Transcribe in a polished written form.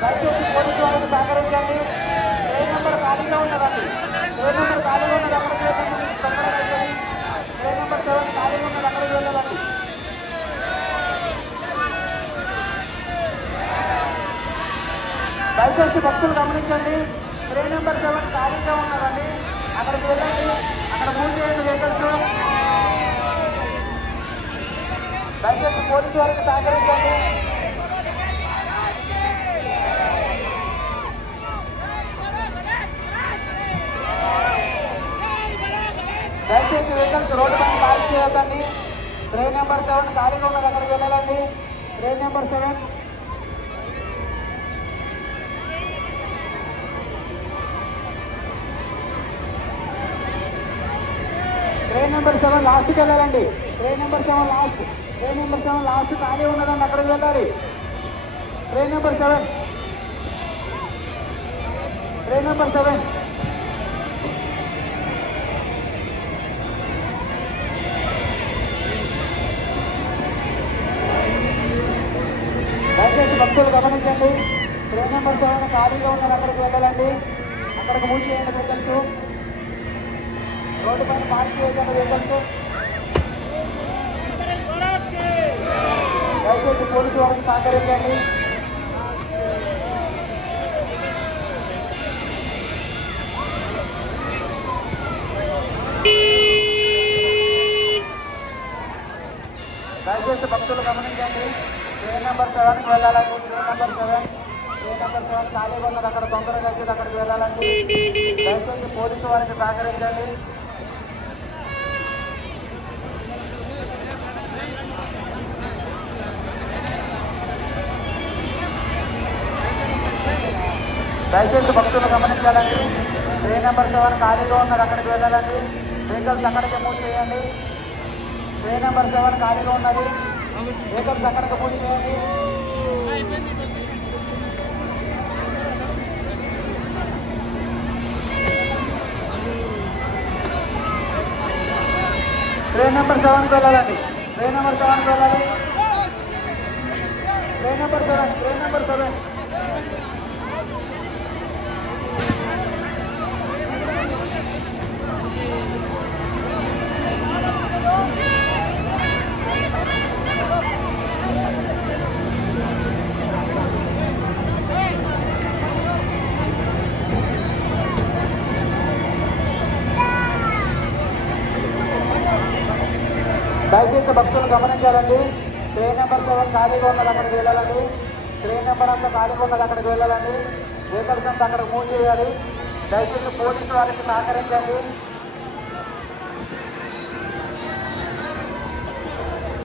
దయచేసి పోలీసు వారికి సహకరించండి. ట్రైన్ నెంబర్ ఖాళీగా ఉన్నదండి. ట్రైన్ నెంబర్ ఖాళీగా ఉన్నది అక్కడికి వెళ్ళండి. తొందరగా వెళ్ళండి. ట్రైన్ నెంబర్ 7 ఖాళీగా ఉన్నది అక్కడికి వెళ్ళాలండి. దయచేసి భక్తులు గమనించండి. ట్రైన్ నెంబర్ 7 ఖాళీగా ఉన్నదండి. అక్కడికి వెళ్ళండి. అక్కడ మూవ్ చేయండి వెహికల్స్. దయచేసి పోలీసు వారికి సహకరించండి. దయచేసి వెహికల్స్ రోడ్డు పైన పార్క్ చేయొద్దండి. ట్రైన్ నెంబర్ 7 ఖాళీగా ఉన్నది అక్కడికి వెళ్ళాలండి. ట్రైన్ నెంబర్ 7 ట్రైన్ నెంబర్ 7 లాస్ట్కి వెళ్ళాలండి. Train number 7 last. Train number 7 last ఖాళీ ఉన్నదండి అక్కడికి వెళ్ళాలి. ట్రైన్ నెంబర్ 7 ట్రైన్ నెంబర్ 7 దయచేసి భక్తులు గమనించండి. ట్రైన్ నెంబర్ 7 ఖాళీగా ఉన్నది అక్కడికి వెళ్ళాలండి. అక్కడికి మూవ్ చేయండి వెహికల్స్. రోడ్డు పైన పార్క్ చేయకండి వెహికల్స్. దయచేసి పోలీసు వారికి సహకరించండి. దయచేసి భక్తులు గమనించండి. ట్రైన్ నెంబర్ 7కి వెళ్ళాలండి. ట్రైన్ నెంబర్ 7 ఖాళీగా ఉన్నది అక్కడ తొందరగా వచ్చేది అక్కడికి వెళ్ళాలండి. దయచేసి పోలీసు వారికి సహకరించండి. దయచేసి భక్తులు గమనించాలండి. ట్రైన్ నెంబర్ 7 ఖాళీగా ఉన్నది అక్కడికి వెళ్ళాలండి. వెహికల్స్ అక్కడికి మూవ్ చేయండి. ట్రైన్ నెంబర్ 7 ఖాళీగా ఉన్నది. వెహికల్స్ అక్కడికి మూవ్ చేయండి. ట్రైన్ నెంబర్ 7కి వెళ్ళాలండి. ట్రైన్ నెంబర్ 7కి వెళ్ళాలి. ట్రైన్ నెంబర్ 7 ట్రైన్ నెంబర్ 7 దయచేసి భక్తులు గమనించాలండి. ట్రైన్ నెంబర్ 7 ఖాళీగా ఉన్నది అక్కడికి వెళ్ళాలండి. ట్రైన్ నెంబర్ అంతా ఖాళీగా ఉన్నది అక్కడికి వెళ్ళాలండి. వెహికల్స్ అంతా అక్కడికి మూవ్ చేయాలి. దయచేసి పోలీసు వారికి సహకరించండి.